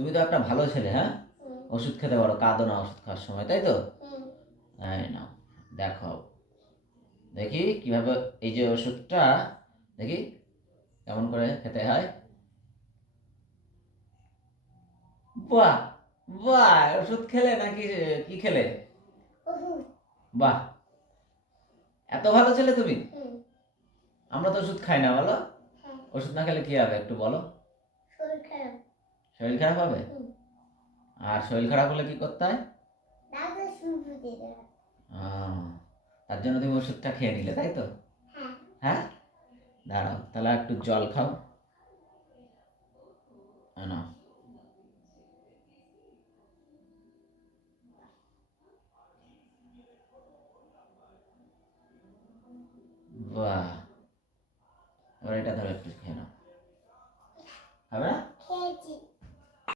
তুমি তো একটা ভালো ছেলে, হ্যাঁ? ওষুধ খেতে পারো, কাঁদো না ওষুধ খাওয়ার সময়, তাই তো? এই নাও, দেখো, দেখি কিভাবে এই যে ওষুধটা, দেখি কেমন করে খেতে হয়। বাহ, বাহ, ওষুধ খেলে নাকি কি খেলে? বাহ, এত ভালো ছেলে তুমি। আমরা তো ওষুধ খাই না, বলো। ওষুধ না খেলে কি হবে একটু বলো। শরীর খারাপ হবে। আর শরীর খারাপ হলে কি করতে হয়? আহ, তার জন্য তুমি ওষুধটা খেয়ে নিলে, তাই তো? হ্যাঁ, দাঁড়াও তাহলে একটু জল খাও। নাও। বাহ, এবার এটা ধরো একটু খেয়ে নাও। হবে না?